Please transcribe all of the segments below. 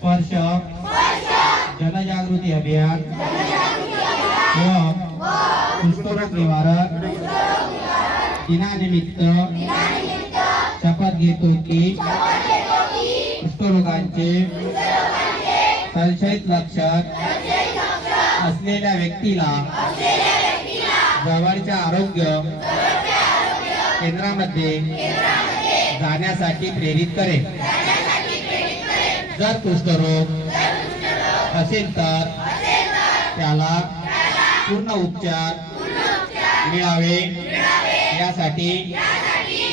स्पर्श जनजागृती अभियान। व कुष्ठरोग निवारक। दिनानिमित्त शपथ घेतो की कुष्ठरोगांचे संशयित लक्षात असलेल्या व्यक्तीला जवळच्या आरोग्य केंद्रामध्ये जाण्यासाठी प्रेरित करेल. जर कुष्ठरोग असेल तर त्याला पूर्ण उपचार मिळावे. यासाठी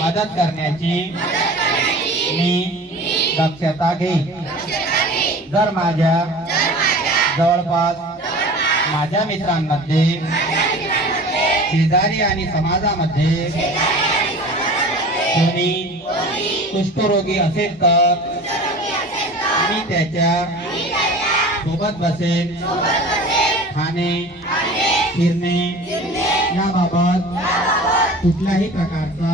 मदत करण्याची मी दक्षता घेईन जर माझ्या जवळपास माझ्या मित्रांमध्ये शेजारी आणि समाजामध्ये कोणी कुष्ठरोगी असेल तर मी त्याच्या सोबत बसेल खाणे फिरणे याबाबत कुठल्याही प्रकारचा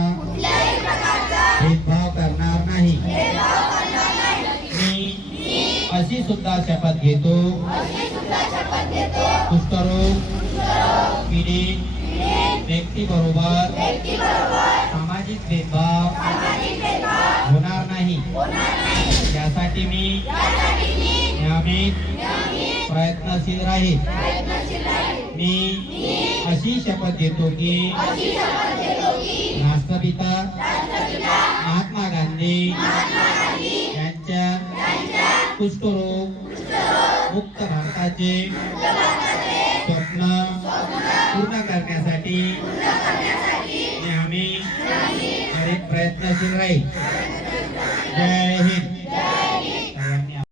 भेदभाव करणार नाही. मी अशी सुद्धा शपथ घेतो. कुष्ठरोग पीडित व्यक्ती बरोबर सामाजिक भेदभाव होणार नाही. यासाठी मी नियमित प्रयत्नशील राहील. मी अशी शपथ घेतो की राष्ट्रपिता महात्मा गांधी यांच्या कुष्ठरोग मुक्त भारताचे स्वप्न पूर्ण करण्यासाठी नेहमी अनेक प्रयत्नशील राहील. जय हिंद.